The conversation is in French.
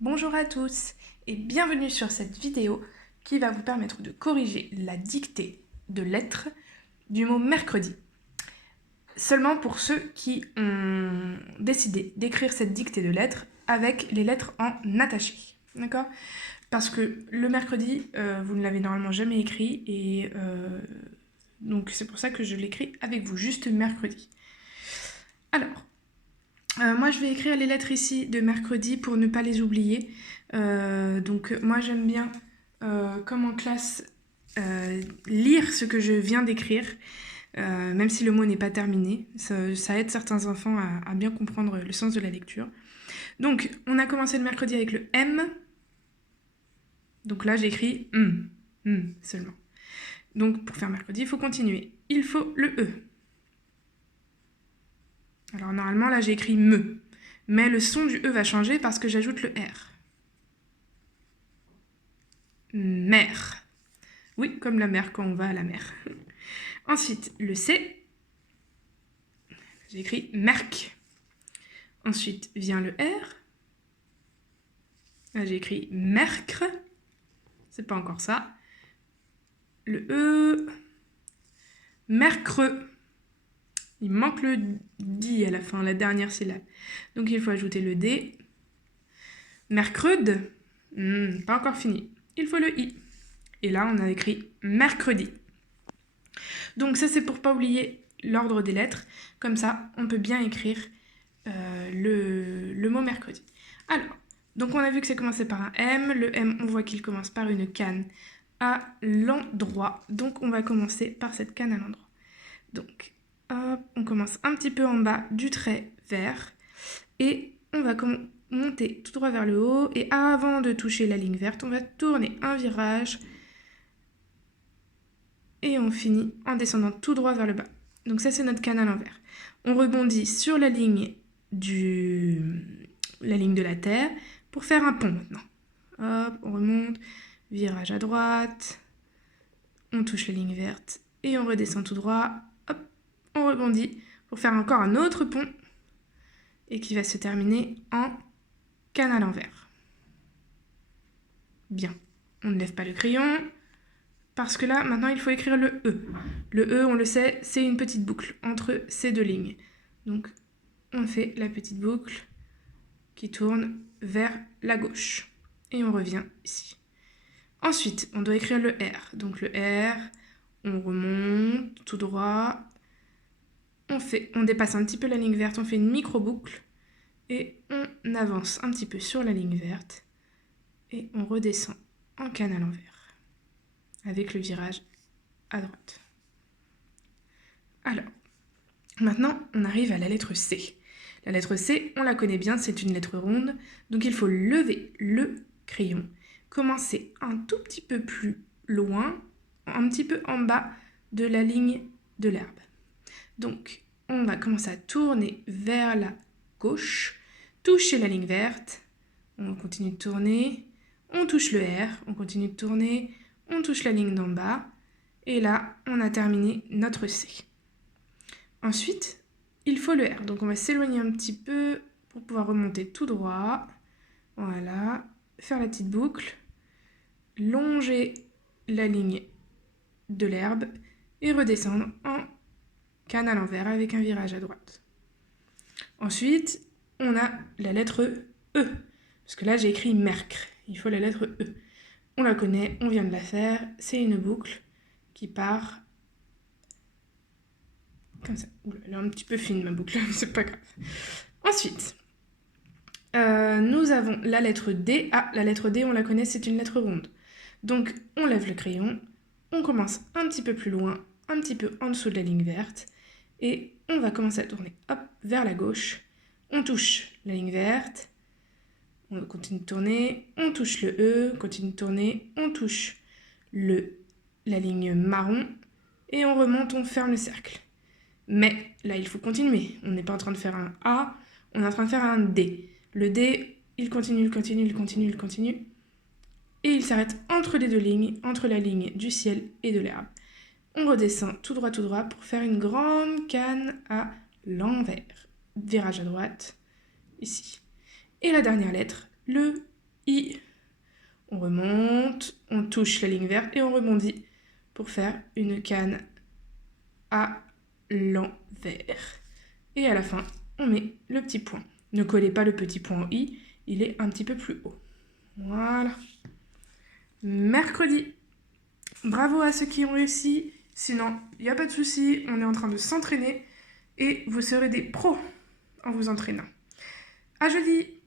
Bonjour à tous et bienvenue sur cette vidéo qui va vous permettre de corriger la dictée de lettres du mot mercredi. Seulement pour ceux qui ont décidé d'écrire cette dictée de lettres avec les lettres en attaché. D'accord ? Parce que le mercredi, vous ne l'avez normalement jamais écrit et donc c'est pour ça que je l'écris avec vous, juste mercredi. Alors, moi je vais écrire les lettres ici de mercredi pour ne pas les oublier. Donc moi j'aime bien, comme en classe, lire ce que je viens d'écrire, même si le mot n'est pas terminé. Ça aide certains enfants à bien comprendre le sens de la lecture. Donc on a commencé le mercredi avec le M. Donc là j'écris seulement. Donc pour faire mercredi, il faut continuer. Il faut le E. Alors normalement là j'ai écrit me. Mais le son du E va changer parce que j'ajoute le R. Mer. Oui, comme la mer quand on va à la mer. Ensuite, le C. J'ai écrit merc. Ensuite vient le R. Là, j'ai écrit mercre. C'est pas encore ça. Le E. Mercreux. Il manque le di à la fin, la dernière syllabe. Donc il faut ajouter le D. Mercredi. Pas encore fini. Il faut le I. Et là, on a écrit mercredi. Donc ça, c'est pour pas oublier l'ordre des lettres. Comme ça, on peut bien écrire le mot mercredi. Alors, donc on a vu que c'est commencé par un M. Le M, on voit qu'il commence par une canne à l'endroit. Donc on va commencer par cette canne à l'endroit. Donc, hop, on commence un petit peu en bas du trait vert. Et on va monter tout droit vers le haut. Et avant de toucher la ligne verte, on va tourner un virage. Et on finit en descendant tout droit vers le bas. Donc ça, c'est notre canne à l'envers. On rebondit sur la ligne de la terre pour faire un pont maintenant. Hop, on remonte, virage à droite, on touche la ligne verte et on redescend tout droit. Hop, on rebondit pour faire encore un autre pont et qui va se terminer en canne à l'envers. Bien, on ne lève pas le crayon parce que là, maintenant, il faut écrire le E. Le E, on le sait, c'est une petite boucle entre ces deux lignes. Donc, on fait la petite boucle qui tourne vers la gauche. Et on revient ici. Ensuite, on doit écrire le R. Donc le R, on remonte tout droit. On dépasse un petit peu la ligne verte, on fait une micro-boucle. Et on avance un petit peu sur la ligne verte. Et on redescend en canne à l'envers. Avec le virage à droite. Alors, maintenant, on arrive à la lettre C. La lettre C, on la connaît bien, c'est une lettre ronde. Donc il faut lever le crayon, commencer un tout petit peu plus loin, un petit peu en bas de la ligne de l'herbe. Donc on va commencer à tourner vers la gauche, toucher la ligne verte, on continue de tourner, on touche le R, on continue de tourner, on touche la ligne d'en bas, et là on a terminé notre C. Ensuite, il faut le R, donc on va s'éloigner un petit peu pour pouvoir remonter tout droit, voilà, faire la petite boucle, longer la ligne de l'herbe et redescendre en canne à l'envers avec un virage à droite. Ensuite, on a la lettre E, parce que là j'ai écrit mercre, il faut la lettre E. On la connaît, on vient de la faire, c'est une boucle qui part comme ça. Oula, elle est un petit peu fine ma boucle, c'est pas grave. Ensuite, nous avons la lettre D. Ah, la lettre D, on la connaît, c'est une lettre ronde. Donc, on lève le crayon, on commence un petit peu plus loin, un petit peu en dessous de la ligne verte, et on va commencer à tourner, hop, vers la gauche. On touche la ligne verte, on continue de tourner, on touche le E, on continue de tourner, on touche la ligne marron, et on remonte, on ferme le cercle. Mais là, il faut continuer. On n'est pas en train de faire un A, on est en train de faire un D. Le D, il continue, il continue, il continue, il continue. Et il s'arrête entre les deux lignes, entre la ligne du ciel et de l'herbe. On redescend tout droit pour faire une grande canne à l'envers. Virage à droite, ici. Et la dernière lettre, le I. On remonte, on touche la ligne verte et on rebondit pour faire une canne à l'envers. Et à la fin, on met le petit point. Ne collez pas le petit point au I, il est un petit peu plus haut. Voilà. Mercredi. Bravo à ceux qui ont réussi. Sinon, il n'y a pas de souci, on est en train de s'entraîner et vous serez des pros en vous entraînant. À jeudi!